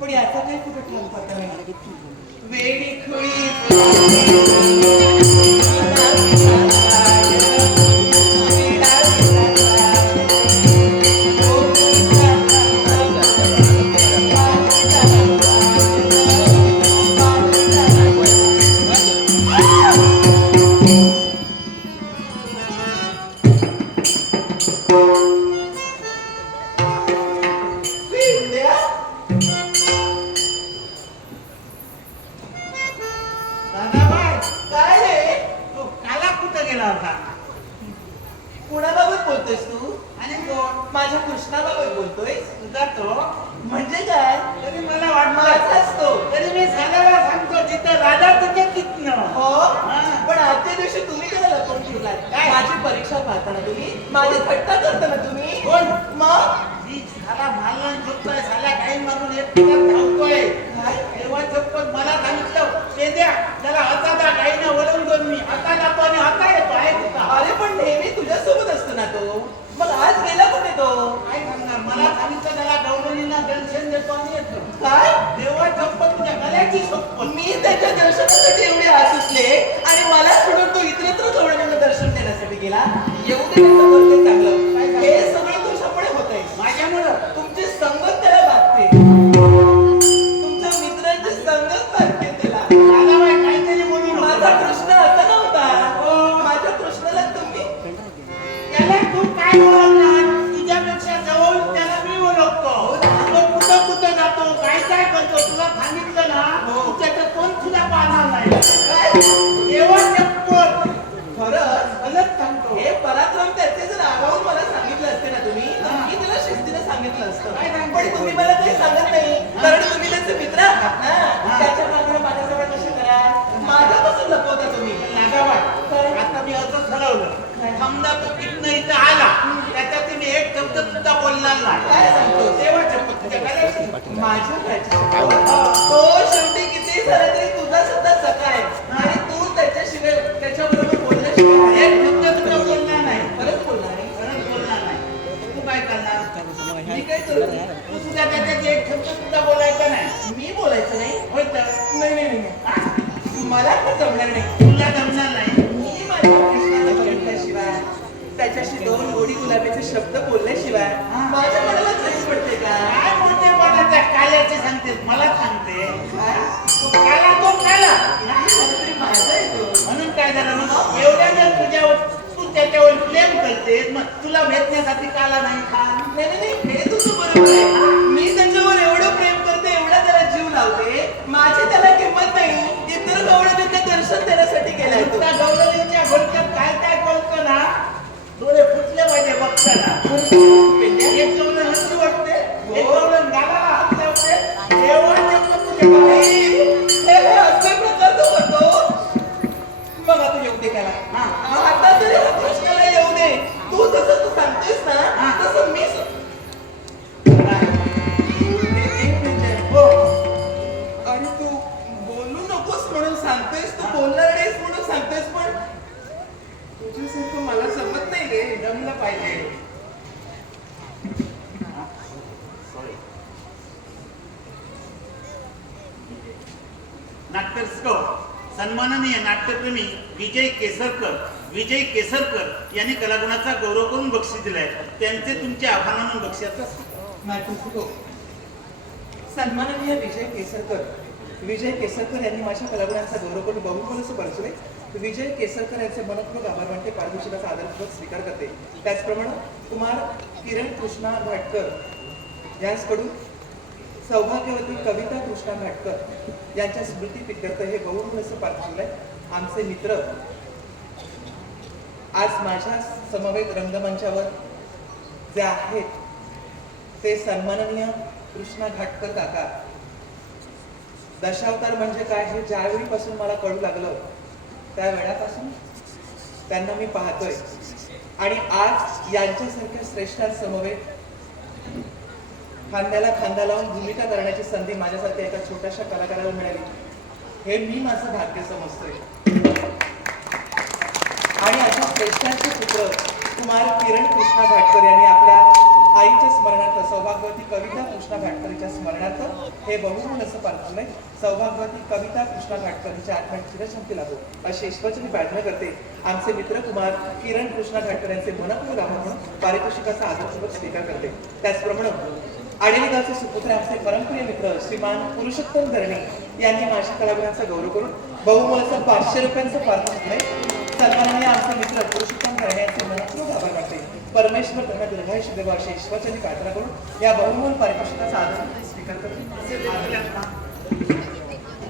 पण याचा काही कुठे ठाम पत्ता नाही. वेडी खुळी कुणाबाबत बोलतोयस तू? आणि कोण? माझ्या कृष्णाबाबत बोलतोय. तुझा तो म्हणजे काय? तरी मला वाटलं माझाच तो. तरी मी झाल्याला सांगतो जिथं राजा तुझे तिथनं. हो पण आजच्या दिवशी तुम्ही काय लपवून ठेवलात? काय? माझी परीक्षा पाहताना तुम्ही माझी थट्टा करताना तुम्ही कोण? मग जी झाला भालवण झोपतोय झाल्या काही मारून एक ठिकाण धावतोय. तेव्हा चप्पल मला सांगितलं शेद्या त्याला हाता दा गाईनं वळवून दोन मी आता जातो आणि आता येतो आहे तुझा. अरे पण नेहमी तुझ्यासोबत असतो ना तो. मग आज गेला कुठे तो? काय सांगणार मला सांगितलं त्याला गौरवणीला दर्शन देतो आणि येतो. काय? तेव्हा चप्पल तुझ्या गळ्याची चप्पल. मी त्याच्या दर्शनासाठी एवढे आसुसले आणि मला सोडून तो इतरत्र गवळणीला दर्शन देण्यासाठी गेला. येऊ दे बोलते चांगलं. हे सगळं तुझ्यामुळे होत आहे. माझ्यामुळं तुमची संगत त्याला लागते. तुमच्या मित्रांची संगत लागते त्याला. मला बाई काहीतरी बोलू नको. माझा कृष्ण असा नव्हता. माझ्या कृष्णाला तुम्ही त्याला तू काय ओळखणार? तुझ्यापेक्षा जवळ त्याला मी ओळखतो. तो कुठं कुठं जातो काय काय करतो तुला सांगितलं ना तू त्याचं कोण सुद्धा पाहणार नाही. काय? तेव्हा चप्पल खरंच गलत सांगतो. हे पराक्रम त्याचे जर आगाऊन मला सांगितलं असते ना तुम्ही तर मी त्याला शिस्तीने सांगितलं असतं. काय सांगतो? पण तुम्ही मला काही सांगत नाही कारण तुम्ही त्याचे मित्र आहात ना. त्याच्या मागे माझ्याजवळ कसे करा? माझ्यापासून लपवता तुम्ही. नागाबाई आता मी असं ठरवलं समजा तो तिथनं इथं आला त्याच्यात मी एक शब्द सुद्धा बोलणार नाही. काय सांगतो? तेव्हा चप्पल तुझ्या गळ्याची. माझ्या तो शेवटी किती झालं तरी तुझा सुद्धा सखा आहे आणि तू त्याच्याशिवाय त्याच्याबरोबर बोलण्याशिवाय एक शब्द सुद्धा बोलणार नाही. खरंच बोलणार नाही. खरंच बोलणार नाही. तू काय करणार? मी काय करू? तू सुद्धा त्याच्यात एक शब्द सुद्धा बोलायचा नाही. मी बोलायचं नाही. होय तर नाही नाही नाही मला पण जमणार नाही. तुला जमणार नाही. मी माझ्या कृष्णाला बघितल्याशिवाय त्याच्याशी दोन गोडी गुलाबीचे शब्द बोलल्याशिवाय माझ्या मनाला खरी पडते का? काय बोलते पण त्या काल्याचे सांगतेस मला सांगते. तू काला तो काला तरी माझा येतो म्हणून काय झालं मग एवढ्या जर तुझ्यावर तू त्याच्यावर प्रेम करतेस मग तुला भेटण्यासाठी काला नाही का? नाही नाही नाही हे तुझं बरोबर आहे. मी त्याच्यावर एवढं प्रेम करते एवढा त्याला जीव लावते माझी त्याला किंमत नाही. इतर गवळणीचं दर्शन देण्यासाठी गेलाय तो. त्या गौरवीच्या घोलक्यात काय काय कळतं ना डोळे फुटले पाहिजे बघताना. एक गौरण हसू वाटते एक गौरण गालाला हात लावते तेव्हा चप्पल तुझ्या गळ्यात. हे असे प्रकार तो करतो. मग आता येऊ दे त्याला. आता तरी हा कृष्णाला येऊ दे. तू जसं तू सांगतोयस ना तसं मी हो आणि तू बोलू नकोस म्हणून सांगतोयस. तू बोलणार नाहीस म्हणून सांगतोयस पण तुझ्यासारखं मला जमत नाही रे. जमलं पाहिजे. सन्माननीय नाट्यप्रेमी विजय केसरकर यांनी कलागुणाचा गौरव करून बक्षीस दिलाय. त्यांचे तुमचे आभार मानून बक्षिसाचा नाटुको सन्माननीय विजय केसरकर यांनी माझ्या कलागुणांचा गौरव करून बहुमोल असं परचले. विजय केसरकर यांचे मनपूर्वक आभार मानते, पारितोषिकाचा आदरपूर्वक स्वीकार करते. त्याचप्रमाणे कुमार किरण कृष्णा घाटकर यांच्याकडून सौभाग्यवती कविता कृष्णा घाटकर यांच्या स्मृती प्रित्यर्थ हे बहुमोल असं पारितोषिक आहे. आमचे मित्र आज माझ्या समवेत रंगमंचावर जे आहेत ते सन्माननीय कृष्णा घाटकर काका. दशावतार म्हणजे काय हे ज्यावेळीपासून मला कळू लागलं त्या वेळापासून त्यांना मी पाहतोय आणि आज यांच्यासारख्या श्रेष्ठांसमवेत खांद्याला खांदा लावून भूमिका करण्याची संधी माझ्यासारख्या एका छोट्याशा कलाकाराला मिळाली हे मी माझं भाग्य समजतोय. आणि अशा श्रेष्ठांचे पुत्र कुमार किरण कृष्णा घाटकर यांनी आपल्या आईच्या स्मरणार्थ सौभाग्यवती कविता कृष्णा घाटकरच्या स्मरणार्थ हे बहुमोल असं पारितोषिक आहे. सौभाग्यवती कविता कृष्णा घाटकर हिच्या आत्म्याची चिरशांती लाभो अशी ईश्वरची मी प्रार्थना करते. आमचे मित्र कुमार किरण कृष्णा घाटकर यांचे मनपूर्वक आभार म्हणून पारितोषिकाचा आदरपूर्वक स्वीकार करते. त्याचप्रमाणे आडेली गावचे सुपुत्र आमचे परमप्रिय मित्र श्रीमान पुरुषोत्तम धरणे यांनी माझ्या कलागुणांचा गौरव करून बहुमोल असं 500 रुपयांचं पारितोषिक आहे. सन्माननीय आमचे मित्र पुरुषोत्तम धरणे यांचे मनपूर्वक आभार मानते. परमेश्वर त्यांना दीर्घायुष्य देवा अशी ईश्वरची प्रार्थना करून या बहुमोल पारितोषिकाचा आदर स्वीकार करते.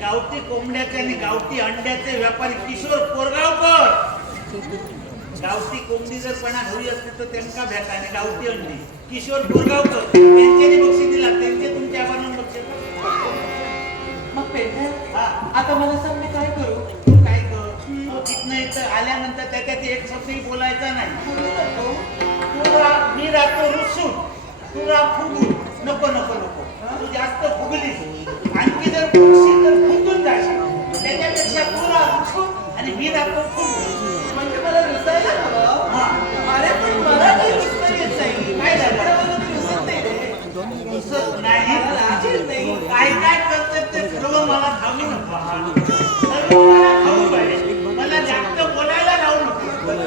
गावठी कोंबड्याचे आणि गावठी अंड्याचे व्यापारी किशोर कोरगावकर. गावठी कोंबडी जर पणा हवी असते तर त्यांना भेटा आणि गावठी अंडी किशोर कोरगावकर त्यांच्यानी बक्षीस दिला. त्यांचे तुमच्या आभार मानून बक्षीस. मग पेंढ्या आता मला सांग मी काय करू? काय कर तिथनं इथं आल्यानंतर त्याच्यात एक शब्दही बोलायचा नाही. मी राहतो रुसून तू राह फुगून. नको नको नको तू जास्त फुगलीस आणखी जर फुगशील तर फुगून जाशील. त्याच्यापेक्षा तू राह रुसून आणि मी राहतो फुगून. म्हणजे मला रुसायला हवं. अरे पण मला काही रुसता येत नाही. काय झालं? मला मी रुसत नाही रे. रुसत नाही राग येत नाही. काय काय करतात ते सर्व मला सांगू नको. सर्व मला ठाऊक आहे. मला जास्त बोलायला लावू नको. मला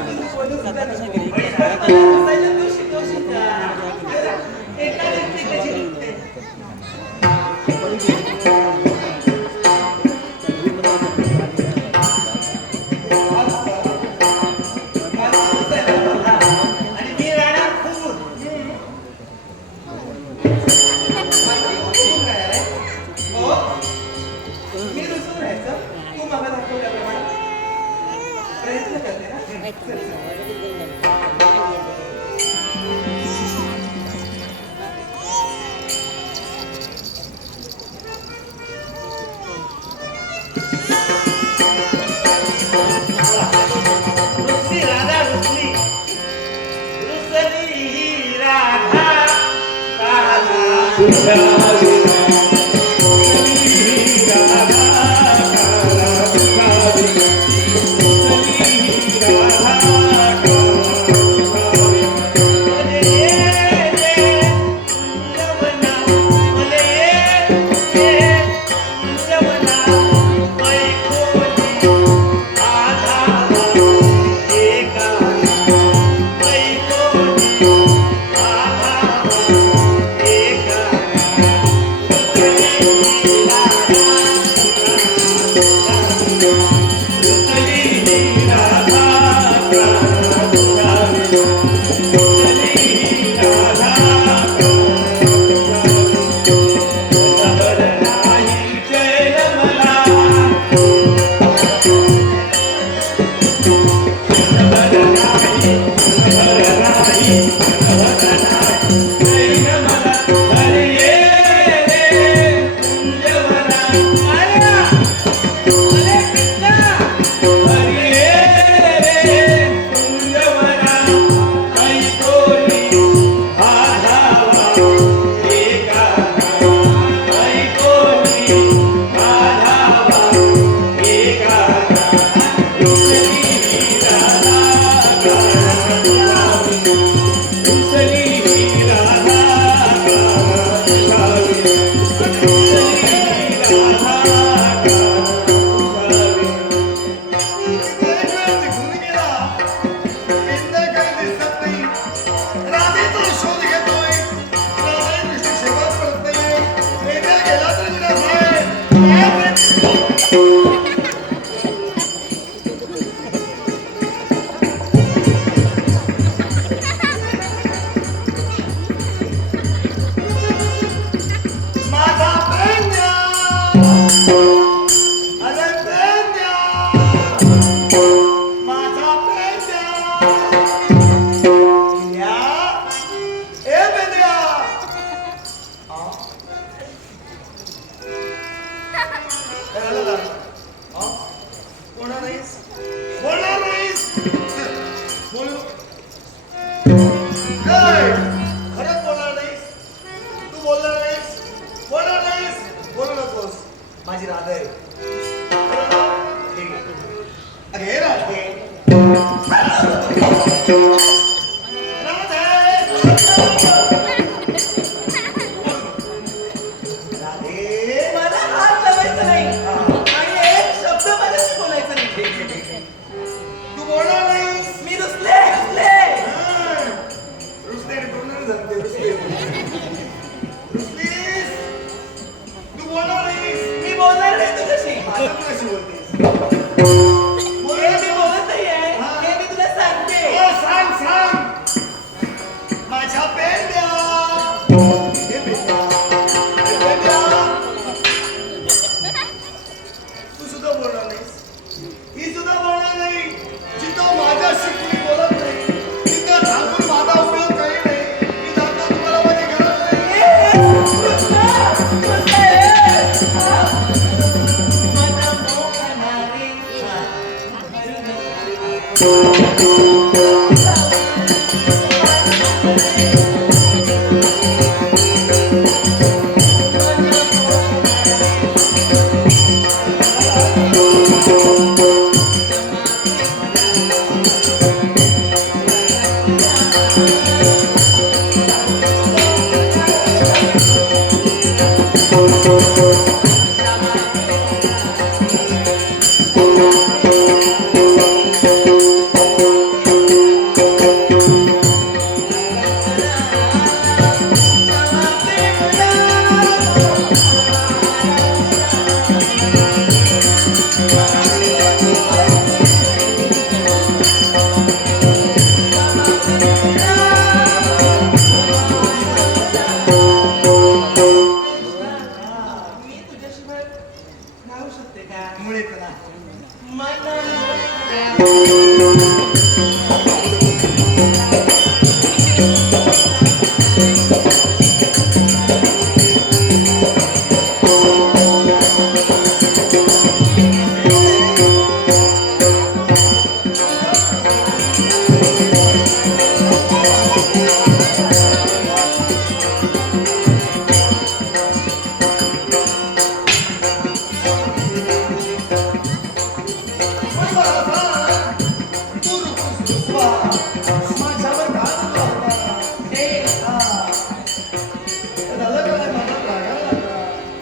रुसायला तू शिकवशील का? एका व्यक्ती कशी दिसते? आणि मी राहणार फुगून. हो? मी रुसून राहायचं. तू मला दाखवल्याप्रमाणे प्रयत्न करते ना. चल, चल. रुसली राधा रुसली रुसली ही राधा काला राधे मला हात लावायचा नाही आणि एक शब्द माझ्याशी बोलायचा नाही. तू बोलणार नाहीस. मी रुसले रुसले. रुसले बोलणार झाले रुसले रुसलीस. तू बोलणार नाहीस. मी बोलणार नाही तुझ्याशी. आता तू कशी बोलतेस? हे मी बोलत नाहीये, हे मी तुला सांगते. हो, सांग सांग. माझ्या पेंड्या. हे पेंड्या. हे पेंड्या. तू सुद्धा बोलणार नाहीस. ही सुद्धा बोलणार नाही. जिथं माझ्याशी कुणी बोलत नाही तिथं थांबून माझा उपयोग काही नाही. मी जातो, तुम्हाला माझी गरज नाही. कृष्णा, कृष्णा, हे. माझा मोह खाणारे. मी तुझ्याशिवाय राहू शकते का? मुळे करा. मला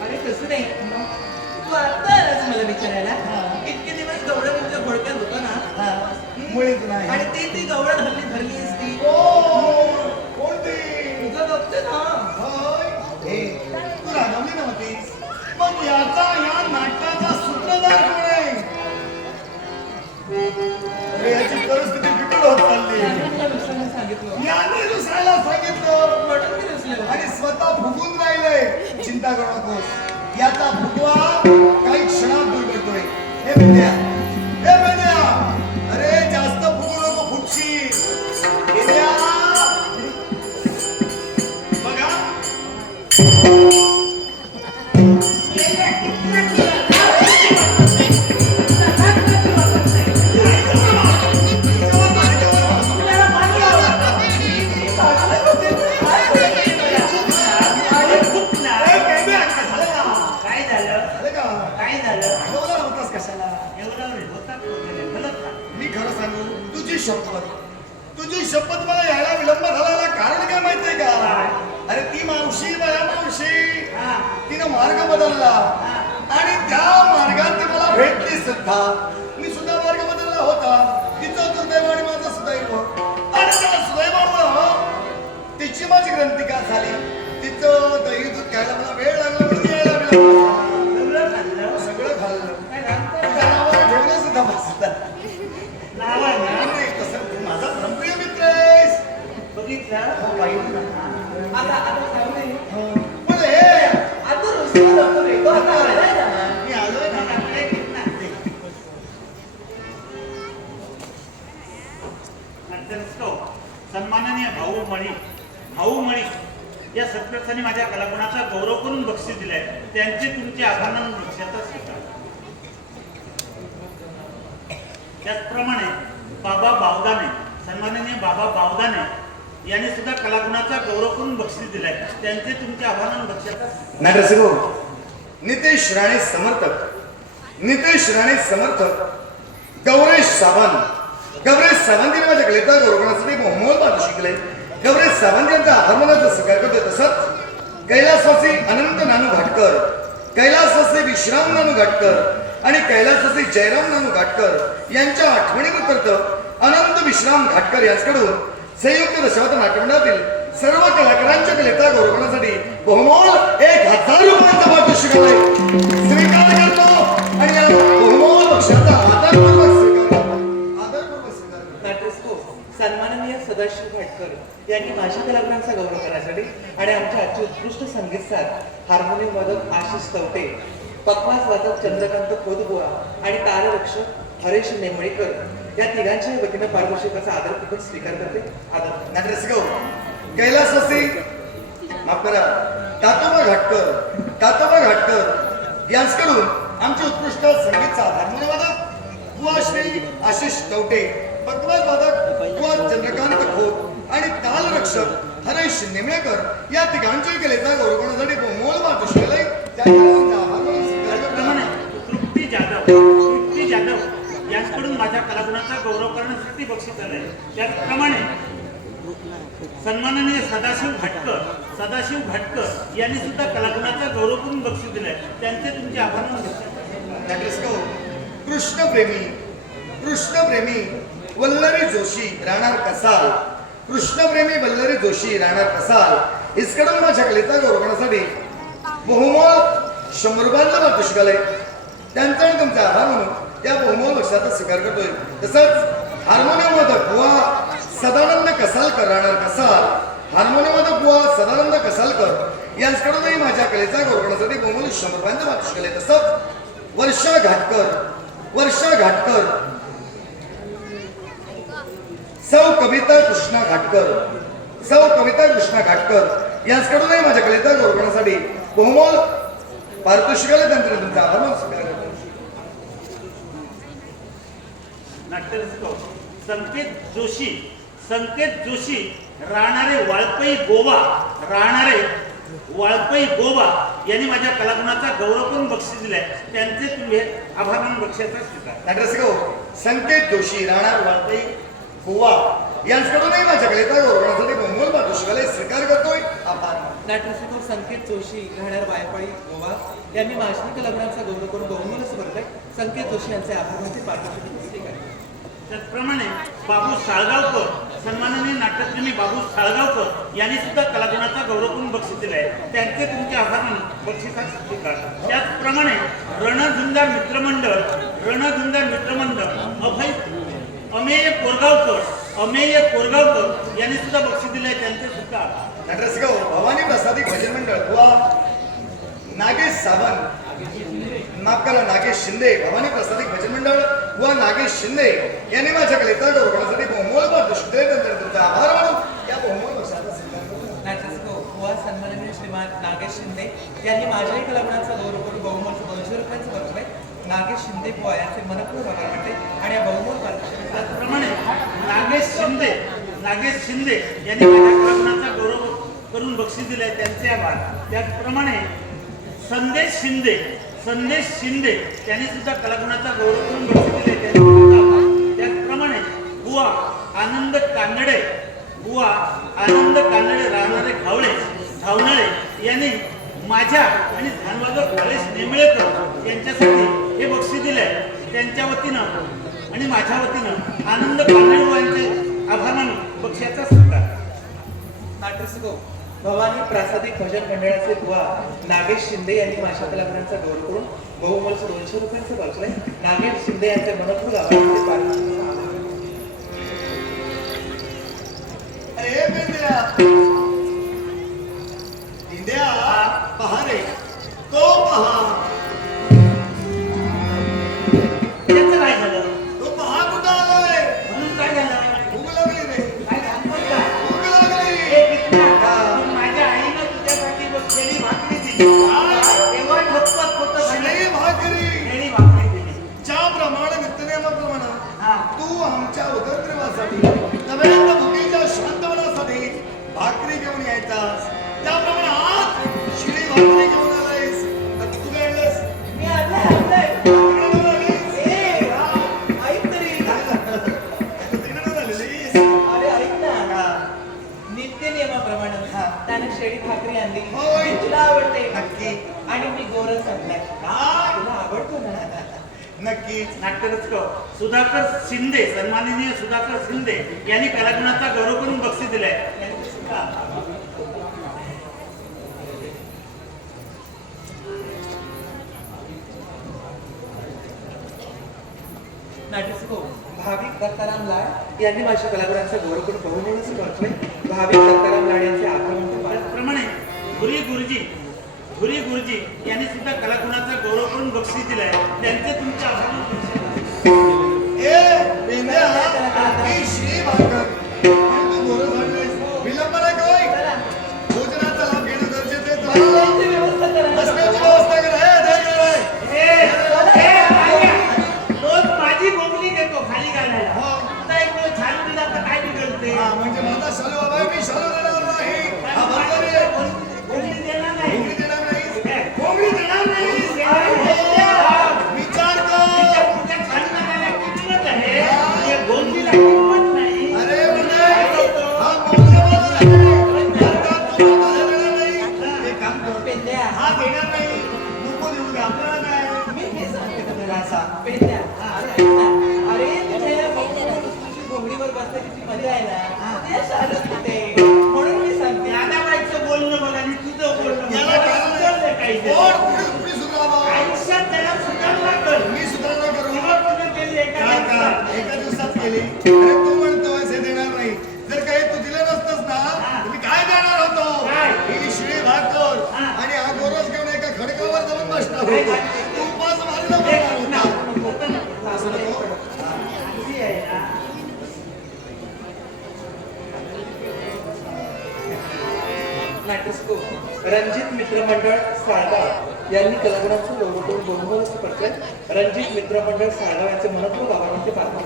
अरे तसं नाही. तू आता आलास मला विचारायला. इतके दिवस गवळण तुझ्या घोडक्यात होतं ना, मुळीच नाही. आणि ती गवळण हल्ली धरलीस ती. कोणती? तुझं बघते ना. होय. हे, तू रागवली नव्हतीस. मग याचा या नाटकाचा सूत्रधार कोण आहे? अरे, याची परिस्थिती बिकट होत चालली. तुला दुसऱ्यांना सांगितलं याने दुसऱ्याला सांगितलं म्हणून मी रुसले होते. आणि स्वतः फुगून राहिले. चिंता करू नकोस. याचा फुगवा काही क्षणात दूर करतोय. हे बेंड्या, हे बेंड्या, अरे जास्त फुगू नको, फुटशील. बेंड्या, बघा. अरे फुटला. ए, बेंड्या, काय झालं का? काय झालं? झालं का? काय झालं? रागवला नव्हतास कशाला? एवढा वेळ होता कुठे? गलत का? मी खरं सांगू, तुझी शपथ मला यायला विलंब झाला. कारण काय माहितीये का? अरे ती मावशी, माझ्या मावशी, हा. तिनं मार्ग बदलला आणि त्या मार्गात ती मला भेटली सुद्धा. मी सुद्धा मार्ग बदलला होता. तिचं दुर्दैव आणि माझं सुदैव. आणि त्या सुदैवामुळं तिची माझी ग्रंथी का झाली. तिचं दही दूध खायला मला वेळ लागला म्हणून यायला विलंब झाला. सगळं खाल्लं. सगळं खाल्लं. काय रामचं? तुझ्या नावावर ठेवलं सुद्धा बसला. नावानं नाही, तसं तू माझा परमप्रिय मित्र आहेस. बघितलं? हो, पाहिलं ना. आता सांगू नये. पण हे, आता रुसलो नको रे. तो आता आलाय ना. मी आलोय ना. आपल्या घेत ना. नंतर सन्माननीय भाऊ मणी या सत्प्रस्थानी माझ्या कलागुणाचा गौरव करून बक्षीस दिलाय. त्यांचे तुमचे आभार मानून बक्षिसाचा स्वीकार. त्याचप्रमाणे सन्माननीय बाबा बावदाने यांनी सुद्धा कलागुणाचा गौरव करून बक्षीस दिलाय. त्यांचे तुमचे आभार मानून बक्षिसाचा स्वीकार. नटरसिंह नितेश राणे समर्थक गौरेश सावंत. गौरेश सावंत यांनी माझ्या कलेचा गौरव करण्यासाठी मोहम्मद बाजू शिकले. गौरेश सावंत यांचा आभार कैलासवासी अनंत नानू घाटकर, कैलासवासी विश्राम नानू घाटकर आणि कैलासवासी जयराम नानू घाटकर यांच्या आठवणीप्रित्यर्थ अनंत विश्राम घाटकर यांच्याकडून संयुक्त दशावतार नाट्यमंडळातील सर्व कलाकारांच्या कलेचा गौरव करण्यासाठी बहुमोल 1000 रुपयांचा पारितोषिक स्वीकार करतो आणि या बहुमोल बक्षाचा आदरपूर्वक स्वीकार करतो. नाट्यस्को सन्माननीय सदाशिव भाटकर यांनी माझ्या कलाकारांचा गौरव करण्यासाठी आणि आमच्या आजचे उत्कृष्ट संगीत साथ हार्मोनियम वादक आशिष तवटे, पखवाज वादक चंद्रकांत खोदबुवा आणि ताररक्षक हरेश नेमळेकर या तिघांच्या वतीनं पारितोषिकाचा आदरपूर्वक स्वीकार करते. आदर. नाट्यस्को कैलासवासी माफ करा तातोबा घाटकर यांच्याकडून आमचे उत्कृष्ट संगीत साथ हार्मोनियम वादक बुवा श्री आशिष तवटे, पखवाज वादक बुवा चंद्रकांत खोत आणि तालरक्षक हरेश नेमळेकर या तिघांच्या कलेचा गौरव करण्यासाठी बहुमोल पारितोषिक त्यांच्या आभार मानून स्वीकार करतो. त्याचप्रमाणे तृप्ती जाधव यांच्याकडून माझ्या कलागुणाचा गौरव करण्यासाठी बक्षीस आलंय. त्याचप्रमाणे सन्माननीय सदाशिव घाटकर यांनी सुद्धा कलागुणाचा गौरव करून बक्षीस दिलाय. त्यांचे तुमचे आभार मानून नाट्यस्को कृष्णप्रेमी वल्लरी जोशी राहणार कसाल, कृष्णप्रेमी वल्लरी जोशी राहणार कसाल इसकडून माझ्या कलेचा गौरव करण्यासाठी बहुमोल 100 रुपयांचा पारितोषिक आलंय. त्यांचा आणि तुमचा आभार म्हणून या बहुमोल बक्षाचा स्वीकार करतोय. तसंच हार्मोनियम वादक बुवा सदानंद कसालकर राहणार कसाल, हार्मोनियम वादक बुवा सदानंद कसालकर यांच्याकडूनही माझ्या कलेचा गौरव करण्यासाठी बहुमोल 100 रुपयांचा पारितोषिक आलंय. तसंच वर्षा घाटकर सौ कविता कृष्णा घाटकर यांच्याकडूनही माझ्या कलेचा गौरव करण्यासाठी बहुमोल पारितोषिकाला त्यांचा तुमचा आभार मानून स्वीकार करतो. नाट्यरसिक संकेत जोशी राहणारे वाळपई गोवा यांनी माझ्या कलागुणाचा गौरव करून बक्षीस दिलाय. त्यांचे तुम्ही आभार मानून बक्षिसाचा स्वीकार. नाट्यरसिक संकेत जोशी राहणार वाळपई गोवा यांच्याकडूनही माझ्या कलेचा गौरव करण्यासाठी बहुमोल पारितोषिकाला स्वीकार करतोय. आभार. नाट्यस्को संकेत जोशी राहणार वायपाळी गोवा यांनी माझ्या कलाकारांचा गौरव करून बहुमोल स्पर्धक संकेत जोशी यांचे आभार मानते. पारितोषिक स्वीकार. त्याचप्रमाणे बाबू साळगावकर सन्माननीय नाट्यप्रेमी बाबू साळगावकर यांनी सुद्धा कलागुणाचा गौरव करून बक्षीस दिले आहे. त्यांचे तुमचे आभार मानून बक्षिसाचा स्वीकार. त्याचप्रमाणे रणधुंदार मित्रमंडळ अमेय कोरगावकर यांनी सुद्धा बक्षीस दिले आहे. त्यांचे सुद्धा नाट्यरसिक भवानी प्रसादिक भजन मंडळ बुवा नागेश सावंत माफ करा नागेश शिंदे भवानी प्रसादिक भजन मंडळ बुवा नागेश शिंदे यांनी माझ्या कलेचा गौरव करण्यासाठी बहुमोल पारितोषिक दिले. त्यांचा तुमचा आभार मानून या बहुमोल बक्षाचा स्वीकार करतो. नाट्यस्को बुवा सन्माननीय श्रीमान नागेश शिंदे यांनी माझ्याही कलागुणाचा गौरव करून बहुमोल 200 रुपयांचं बक्षीस आहे. नागेश शिंदे बुवा यांचे मनपूर्वक आभार मानते आणि या बहुमोल पारितोषिकाचा त्याचप्रमाणे नागेश शिंदे यांनी माझ्या कलागुणाचा गौरव करून बक्षीस दिले आहे. त्यांचे आभार. त्याचप्रमाणे संदेश शिंदे यांनी सुद्धा कलागुणाचा गौरव करून बक्षीस दिले. त्यांचे सुद्धा आभार. त्याचप्रमाणे बुवा आनंद कानडे राहणारे धावनळे यांनी माझ्या आणि धानवादक हरेश नेमळेकर यांच्यासाठी हे बक्षीस दिले. त्यांच्या वतीनं आणि माझ्या वतीनं आनंद कानडे यांचे आभार मानून बक्षिसाचा स्वीकार. नाट्यस्को भवानी प्रासादिक भजन मंडळाचे बुवा नागेश शिंदे यांनी माझ्या कलाकारांचा गौरव करून बहुमोल 200 रुपयांचं बक्षीस आहे. नागेश शिंदे यांचे मनपूर्वक आभार मानते. पारितोषिकाचा आभार. अरे बेंद्या इंडिया पहा रे तो पहा त्याचं काय झालं? तो पहा कुठं आलाय म्हणून काय झालं? भूक लागली रे काय झालं का? भूक लागली. हे कितना? माझ्या आईनं तुझ्यासाठी बसलेली भाकरी दिली. तेव्हा ठोकत होतं शिळी भाकरी शेळी भाकरी दिली. ज्याप्रमाणे नित्यनेमाप्रमाणे हा. तू आमच्या उदरनिर्वाहासाठी नव्यानं भुकेच्या शांतवनासाठी भाकरी घेऊन यायचास त्याप्रमाणे आज शिळी भाकरी घेऊन आलायस. आता तू काय आणलंस? मी आणलंय. तिकडे घेऊन आलीस? ए, ऐक तरी. आता तिकडे घेऊन आलेलीस? अरे ऐक ना. नित्य नियमाप्रमाणे त्याने शेळी भाकरी आणली होय. ती तुला आवडते नक्की. आणि मी गोरस आणलाय काय? तुला आवडतो ना नक्कीच. नाट्यरत्न सुधाकर शिंदे, सन्माननीय सुधाकर शिंदे यांनी कलागुणाचा गौरव करून बक्षीस दिलाय. नाट्यसको भाविक दत्ताराम लाड यांनी माझ्या कलाकारांचा गौरव करून बहुमोल करतोय. भाविक दत्ताराम लाड यांचे आभार मानतो. त्याचप्रमाणे धुरी गुरुजी यांनी सुद्धा कलागुणाचा गौरव करून बक्षीस दिलाय. त्यांचे तुमचे आभार. ए बेंद्या, ही श्री भाकर आणि तू गोरं झाडलंयस. विलंब नाही का होय? भोजनाचा लाभ घेणं गरजेचं आहे. बसण्याची व्यवस्था करा. बसण्याची व्यवस्था कर. रोज माझी गोंगली देतो खाली घालायला. हो. आता एक वेळ छान दिला तर काय बिघडते? हा, म्हणजे माझा शालू बाबा आहे, मी शालू देणार नाही. हा, बरोबर आहे. गोंगली देणार नाही. कोंबडी देणार नाहीस? कोंबडी देणार नाहीस? विचार कर. तुमच्या छान घालायला किंमत आहे. हे गोंगलीला किंमत नाही. अरे म्हणजे हा मोठा माणूस आहे. आता तो मला देणार नाही. एक काम कर. पेंद्या हा देणार नाही. नको देऊ दे. आपल्याला काय? मी सांगते का तुला काय सांग? पेंद्या अरे ऐक ना. अरे तुझ्या या तुझी घोंगडीवर बसण्याची जी मजा आहे ना ते शालूच होते म्हणून मी सांगते. दादाबाईचं बोलणं बघ आणि तुझं बोलणं याला बघ. काय सुधारलं काही नाही. कोण पुढे सुधारावा? आयुष्यात त्याला सुधारणा कर. मी सुधारणा करू. तुला कोणी केली एका काय दिवसात? का? एका दिवसात केली. अरे तू म्हणतोय हे देणार नाही. जर काही तू दिलं नसतंस ना तर मी काय देणार होतो? काय? ही शिळी भाकर हा. आणि हा गोरस घेऊन एका खडकावर जाऊन बसणार काय होतो. काय? तू उपास मारायला बसणार होता. असं नको. अगदी आहे ना. नाट्यस्को रणजित मित्रमंडळ साळगाव यांनी कलागुणांचं गौरव करून बहुमोल करतोय. रणजित मित्रमंडळ साळगाव यांचे मनपूर्वक आभार मानते. पाहतो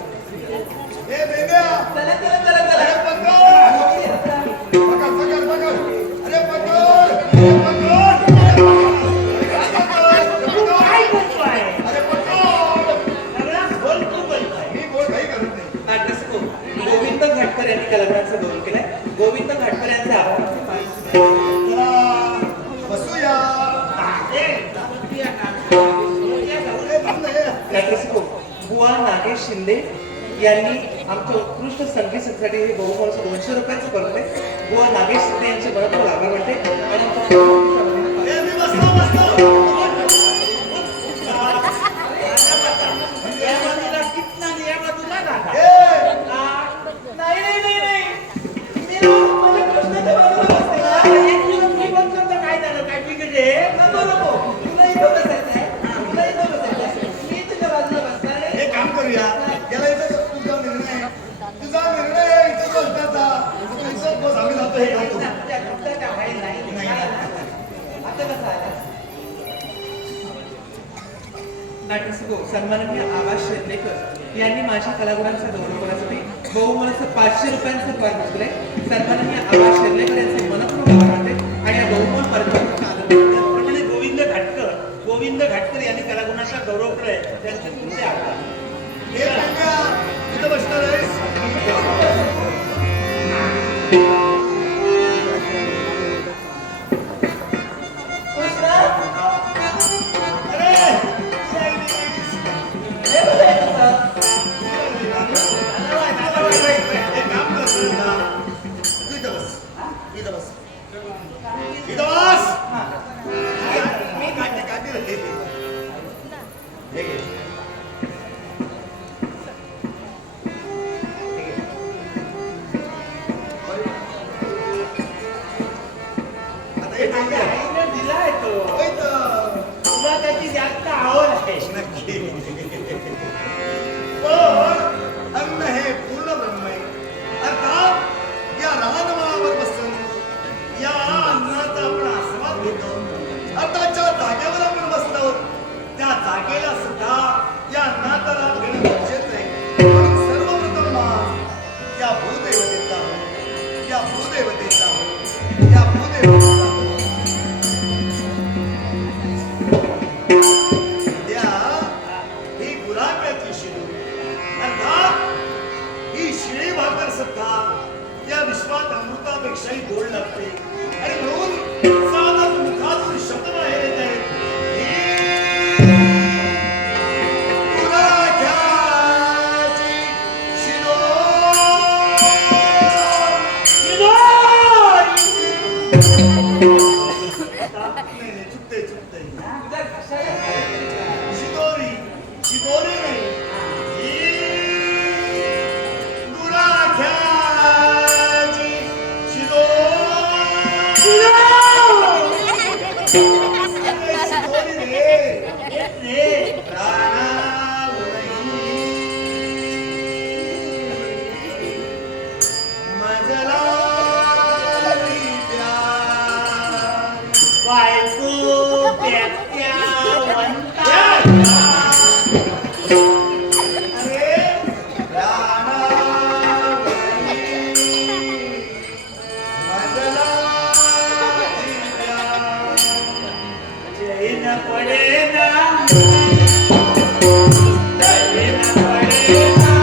ए बेंद्या, चला चला चला अरे चला पकड. पकड, पकड, पकड. अरे पकड. अरे पकड. तू काय बोलतोय? अरे पकड. सगळा बोल तू बोलतोय. मी बोल काही करत नाही. नाट्यस्को गोविंद घाटकर यांनी कलागुणांचा गौरव केलाय. गोविंद घाटकर यांचे आभार मानते. चला, बसूया. ए, जाऊया का? जाऊया, जाऊया. ए, थांब ना, ए. नाट्यस्को बुवा नागेश शिंदे यांनी आमच्या उत्कृष्ट संगीत संस्थेसाठी हे बहुमोलाचं 200 रुपयाचं करतोय. बुवा नागेश शिंदे यांचे मनपूर्वक आभार मानते. आणि आमच्या ए, मी बसलो, बसलो. या बाजूला कितना आणि या बाजूला राहा. ए, नाही नाही नाही नाही मी मला कृष्णाच्या बाजूला बसते ना. एक दिवस मी बसलो तर काय झालं? काय बिघडले? नको नको तुला इथं बसायचंय. तुला इथं बसायचंय. मी तुझ्या बाजूला बसणार आहे. हे काम करूया. याला इथं तुझा निर्णय. तुझा निर्णय आहे इथं बसण्याचा. तू इथं बस, आम्ही जातो हे करतो. तुझ्या कृष्णाच्या बाहेर नाही. नाही. आता कसं आला नाट्यस्को सन्माननीय आवाज शेतलेकर यांनी माझ्या कलागुणांचा गौरव करण्यासाठी बहुमोलाचं 500 रुपयांचं पार घेतलंय. सन्माननीय आवाज शेतलेकर यांचे मनपूर्वक आभार मानते आणि या बहुमोल पारितोषिकाचं आदर करते. त्याचप्रमाणे गोविंद घाटकर यांनी कलागुणाचा गौरव केलाय. त्यांचे तुमचे आभार. हे पेंड्या, इथं बसणार आहेस? कृष्णा अरे, हे बघ हे कसं. हे काम करतोय ना. तू इथं बस. इथं बस. इथं बस. मी काढते रे. हे घे. आता हे काम माझ्या कर. आईने दिलाय तो. होय तर. तुला त्याची जास्त आवड आहे. नक्की. पण अन्न हे पूर्ण ब्रह्म आहे. अर्थात या रानमाळावर बसून या अन्नाचा आपण आस्वाद घेतो. आताच्या जागेवर आपण बसलो. त्या जागेला सुद्धा या अन्नाचा लाभ घेणं गरजेचं आहे. म्हणून सर्वप्रथम मास या भूदेवतेचा हो. या भूदेवतेचा हो. या भूदेवतेचा हो. त्या ही गुलाबाची शिडू अर्थात ही शिळी भाकर सुद्धा या विश्वात अमृतापेक्षाही गोड लागते आणि म्हणून नाही नाही, चुकतंय चुकतंय. तुझ्या घशाला काय आहे? शिदोरी शिदोरी नाही ही गुराख्याची शिदोरी रे रे बायको प्यात्या वंता जैन पडे ना जैन पडे ना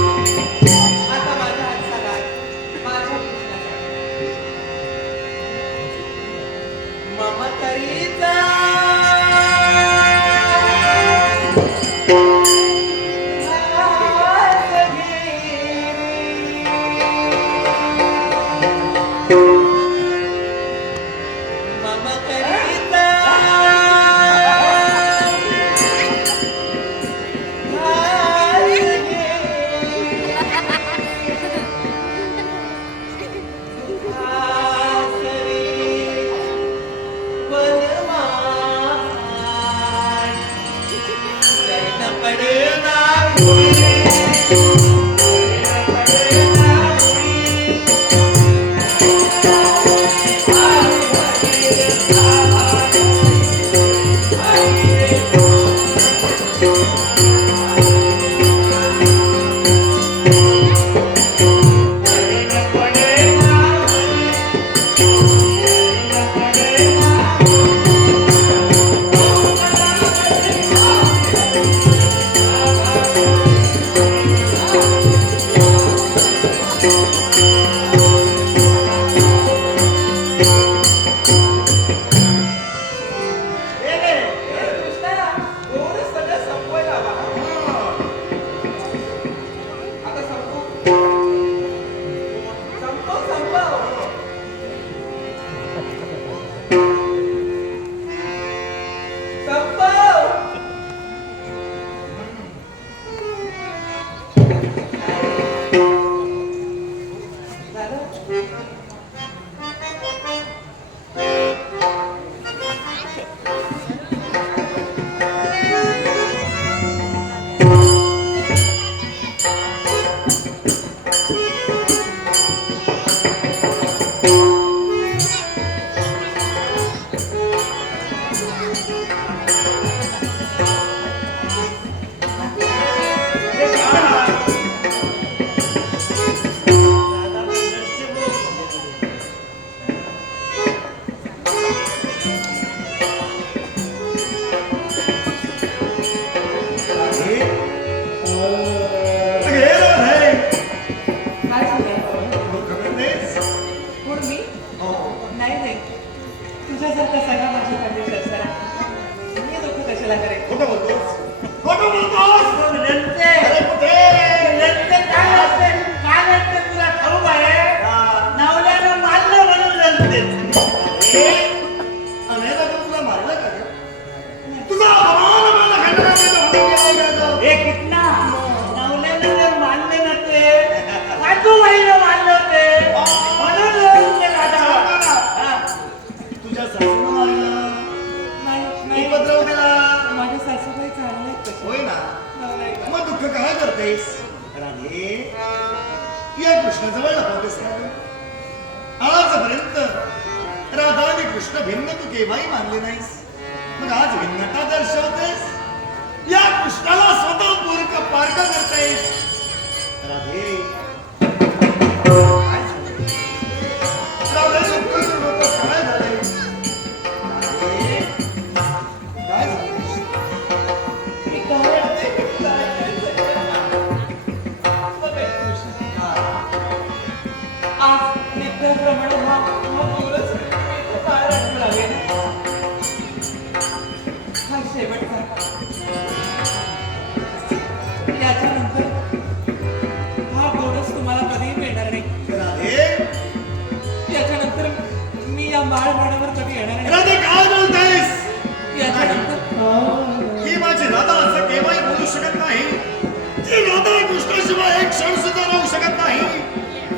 आता माझ्या हातचा राग माझ्या कृष्णासाठी. ममतरीचा घास घेरी. ममतरीचा घास घेरी. आहे. खोटं बोलतोस खोटं बोलतोस नंतर अरे कुठे काय असते तुला ठाऊक आहे नवल्यानं मारलं म्हणून नंतर अनेकदा तुला मारलं का रे? तुझा अपमान मला घडला हे कितना नवल्यानं जर मानले नसते सासूबाईनं मानलं ते म्हणून ते राधा. हा. तुझ्या सासूनं मारलं नाही उपद्रव केला माझ्या सासूबाई चांगल्या आहेत तशा. होय ना नाही का? मग दुःख काय करतेस राधे या कृष्णाजवळ लपवतेस का ग? आजपर्यंत राधा आणि कृष्ण भिन्न तू केव्हाही मानले नाहीस मग आज भिन्नता दर्शवतेस या कृष्णाला स्वतः पूरक पारक करतेस राधे काय झालं? राधे दुःख करू नकोस. काय झालंय राधे काय झालं मी काय आहे? काय बघा, कृष्ण. आज नित्याप्रमाणे हा दिवस इथे पार आठवू लागेल. हा शेवटचा. याच्यानंतर हा गोडस तुम्हाला कधीही मिळणार नाही. राधे याच्यानंतर मी या बाळवाड्यावर कधी येणार नाही. राधे काय बोलतेस याच्यानंतर ही माझी राधा असं केव्हाही बोलू शकत नाही ती राधा कृष्णाशिवाय एक क्षण सुद्धा राहू शकत नाही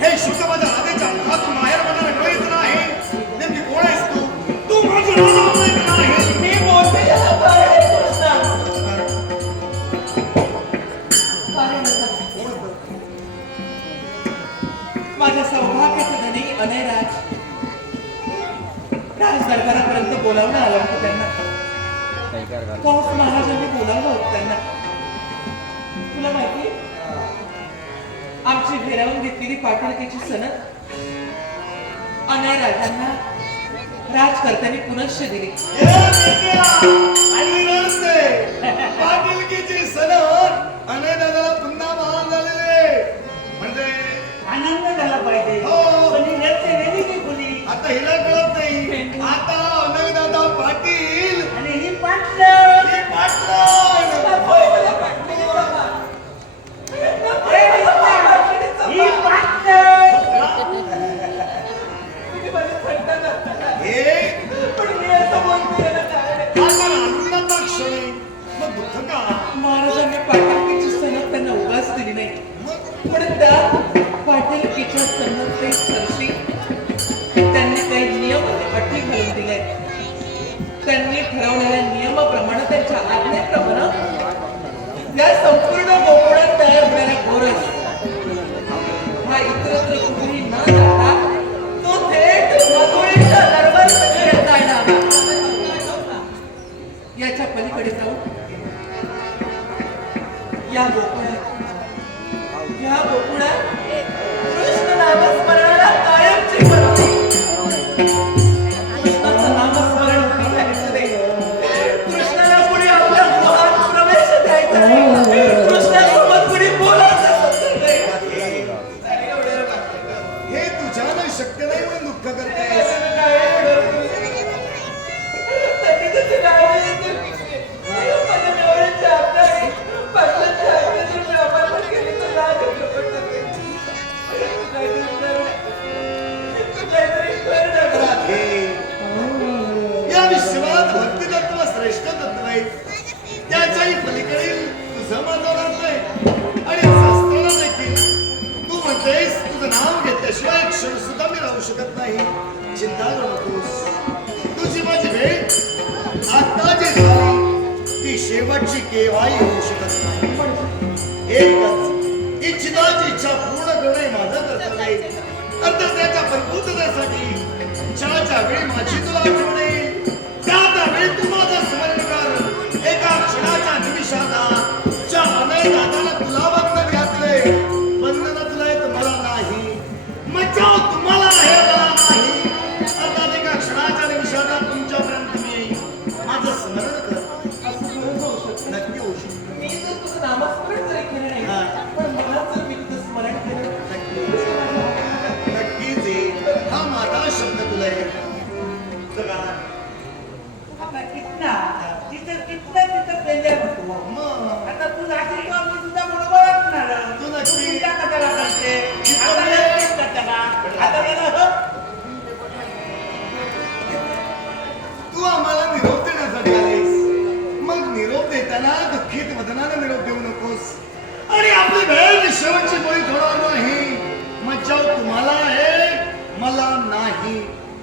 हे शुद्ध माझ्या राधेच्या मुखातून बाहेर मला कळत नाही नेमकी कोण आहेस तू माझी राधा माहित नाही मी बोलते याला काय आहे, कृष्णा? काय नका. माझ्या सौभाग्याचं धनी अनयराज राज दरबारापर्यंत बोलावणं आलं होतं त्यांना. कंस महाराजांनी बोलावलं होतं त्यांना. तुला माहिती आमची घेरावून घेतलेली पाटीलकीची सनद अनयराजांना राजकर्त्यांनी पुनश्च दिली. आणि रस्ते पाटीलकीची सनद अनेकदा पुन्हा महान झालेले म्हणजे आनंद झाला पाहिजे हो. पण ही रस्ते वेगळी की खुली आता हिला कळत नाही आता अनेकदा पाटील आणि ही पाटलं हे पाटलान ही पाटलं हे आता आनंदाचा क्षण आहे. मग दुःख का महाराजांनी पाटीलकीची सनद त्यांना उगाच दिली नाही. मग पण त्या पाटीलकीच्या सनदचे सरशी त्यांनी काही नियम आणि अटी घालून दिले. त्यांनी ठरवलेल्या नियमाप्रमाणे त्यांच्या आज्ञेप्रमाणे या संपूर्ण गोकुळात तयार होणारा गोरस हा इतरत्र कुठेही न जाता तो थेट मथुरेच्या दरबारात जायला हवा. याच्या पलीकडे जाऊन या गोकुळात कृष्ण नामस्मरणाला कायमची बनवली. कृष्णाचं नामस्मरण कोणी करायचं नाही. कृष्णाला कोणी आपल्या गृहात प्रवेश द्यायचा नाही. कृष्णासोबत कोणी बोलायचं नाही. हे तुझ्यानं शक्य नाही म्हणून दुःख करतेस या विश्वात भक्ती तत्व श्रेष्ठ तत्व आहे त्याच्याही पलीकडील तुझं माझं नातं आहे आणि असं असताना देखील तू म्हणतेस तुझं नाव घेतल्याशिवाय एक क्षण सुद्धा मी राहू शकत नाही चिंता करू नकोस तुझी माझी भेट आता जी झाली ती शेवटची केव्हाही होऊ शकत नाही एकच इच्छिताची इच्छा पूर्ण करणे माझं कर्तव्य आहे अर्थात त्याच्या परिपूर्णतेसाठी ज्या वेळी माझी तुला आठवण येईल त्या वेळी तू माझं स्मरण कर एका क्षणाच्या निमिषात ज्या अनय दादाला तुला बंधन घातले बंधन तुला येत मला नाही मज्जा तुम्हाला हे मला नाही अर्थात एका क्षणाच्या निमिषात तुमच्यापर्यंत मी माझं स्मरण कर असं खरंच होऊ शकतं. नक्की होऊ शकतो मी जर तुझं नामस्मरण जरी केलं नाही हा. पण मला जर मी तुझं स्मरण केलं नक्कीच आहे. हा माझा शब्द तुला आहे. चला त्यांना दुःखित वदनानं निरोप देऊ नकोस. आणि आपली भेट शेवटची बोली थोडा नाही. मज्जाव तुम्हाला आहे, मला नाही.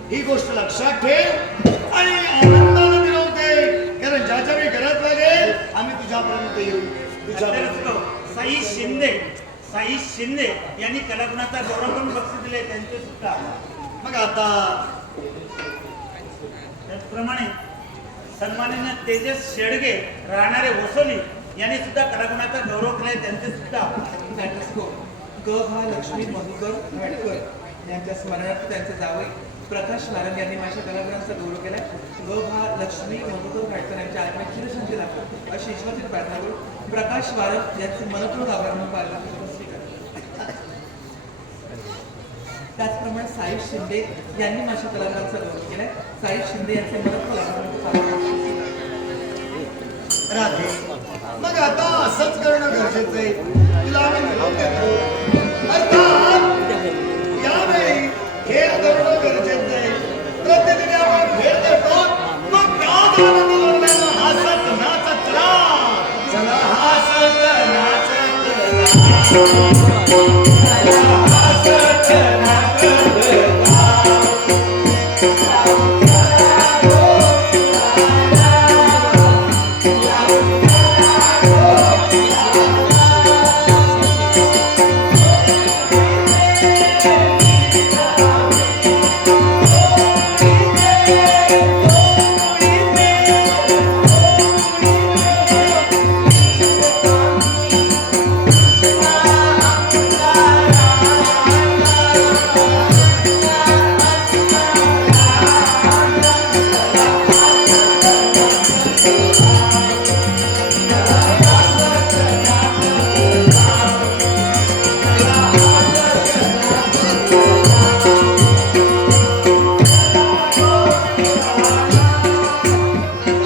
ही गोष्ट लक्षात ठेव आणि आनंदाने निरोप दे. कारण ज्याच्या वेळी घरात लागेल आम्ही तुझ्यापर्यंत येऊ. तुझ्यापर्यंत साई शिंदे यांनी कलागुणाचा गौरव करून बक्षीस दिले त्यांचे सुद्धा. मग आता त्याचप्रमाणे सन्माननीय तेजस शेडगे राहणारे वसोली यांनी सुद्धा कलागुणाचा गौरव केलाय त्यांचे सुद्धा. ग भा लक्ष्मी मधुकर भाटकर यांच्या स्मरणार्थ त्यांचे जावई प्रकाश नारंग यांनी माझ्या कलागुणांचा गौरव केलाय. ग भा लक्ष्मी मधुकर भाटकर यांच्या आत्म्यात चिरशांती लाभो अशी ईश्वरीत प्रार्थना करून प्रकाश वारक यांचे मनपूर्वक आभार म्हणून पाहिला. त्याचप्रमाणे साई शिंदे यांनी माझ्या कलागुणांचा गौरव केलाय. साई शिंदे यांचे मनपूर्वक आभार म्हणून पाहिला. राधे, मग आता असंच करणं गरजेचं आहे. तुला आम्ही निरोप देतो. अर्थात यावेळी खेळ करणं गरजेचं आहे. प्रतिदिनी आपण खेळ करतो. मग त्याच आनंदाने हसत नाचत चला. चला हसत नाचत चला.